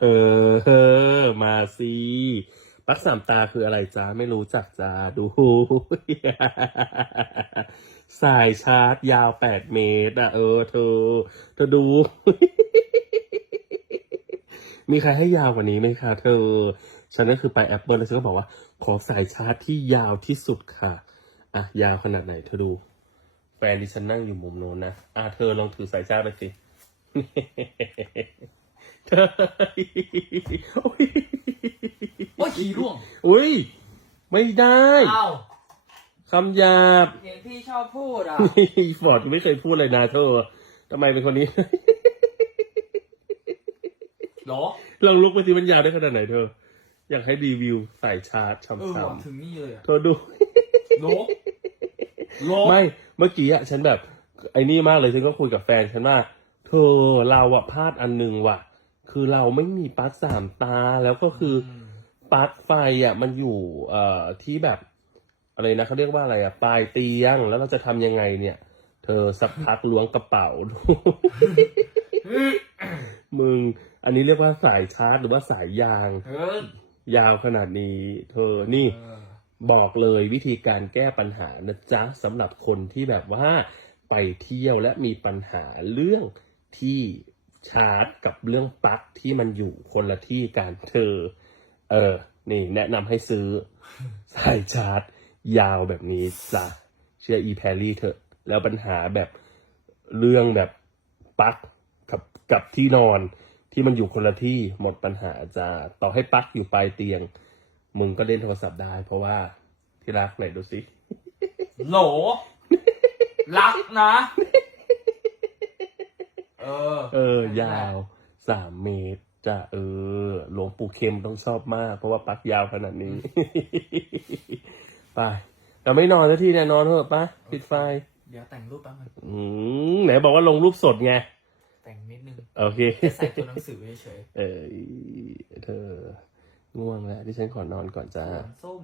เออเออ มาสิปักสามตาคืออะไรจ้าไม่รู้จักจ้าดู สายชาร์จยาวแปดเมตรอะ เออเธอเธอดู มีใครให้ยาวกว่านี้ไหมคะเธอ ฉันก็คือไป Apple แล้วฉันก็บอกว่า ขอสายชาร์จที่ยาวที่สุดค่ะ อะ ยาวขนาดไหนเธอดูแฟนดิฉันนั่งอยู่มุมโน้นนะ อะ เธอลองถือสายชาร์จไปสิ โอ้ยว่าขี่ร่วงอุ้ย ไม่ได้อ้าวคำหยาบเห็นพี่ชอบพูดอะฟอร์ดไม่เคยพูดเลยนะเธอทำไมเป็นคนนี้หรอลองลุกไปที่มันยาวได้ขนาดไหนเธอ อยากให้รีวิวสายชาร์จเออช้ว่ะำถึงนี่เลยอะๆเธอดูหรอหรอไม่เมื่อกี้อะฉันแบบ ไอ้นี่มากเลยฉันก็คุยกับแฟนฉันว่าเธอเราอะพลาดอันหนึงว่ะ คือเราไม่มีปลั๊กสามตาแล้วก็คืออมปลั๊กไฟอะมันอยู่เอ่อที่แบบอะไรนะเขาเรียกว่าอะไรอะปลายเตียงแล้วเราจะทำยังไงเนี่ย เธอสักพักล้วงกระเป๋าดูมึง อันนี้เรียกว่าสายชาร์จหรือว่าสายยางเฮ้ยยาวขนาดนี้ เธอนี่เออบอกเลยวิธีการแก้ปัญหานะจ๊ะสำหรับคนที่แบบว่าไปเที่ยวและมีปัญหาเรื่องที่ ชาร์จกับเรื่องปลั๊กที่มันอยู่คนละที่กันเธอ เออ นี่แนะนำให้ซื้อสายชาร์จ ยาวแบบนี้จ้ะเชื่ออีแพรรี่เถอะ แล้วปัญหาแบบเรื่องแบบปลั๊กกับกับที่นอนที่มันอยู่คนละที่หมดปัญหาจ้ะต่อให้ปลั๊กอยู่ปลายเตียง มึงก็เล่นโทรศัพท์ได้ เพราะว่าที่รักไหนดูสิโหลรักนะ ออเออ ยาวสามเมตรจ้ะเออ หลวงปู่เข็มต้องชอบมาก เพราะว่าปลั๊กยาวขนาดนี้ ไปแต่ไม่นอนสักทีเนี่ยนอนเถอะปะปิดไฟ เดี๋ยวแต่งรูปแป๊บนึงอืมไหนบอกว่าลงรูปสดไง แต่งนิดนึงโอเค จะใส่ตัวหนังสือเฉยเออเธอง่วงแล้วที่ฉันขอนอนก่อนจ้า ๆสวนส้ม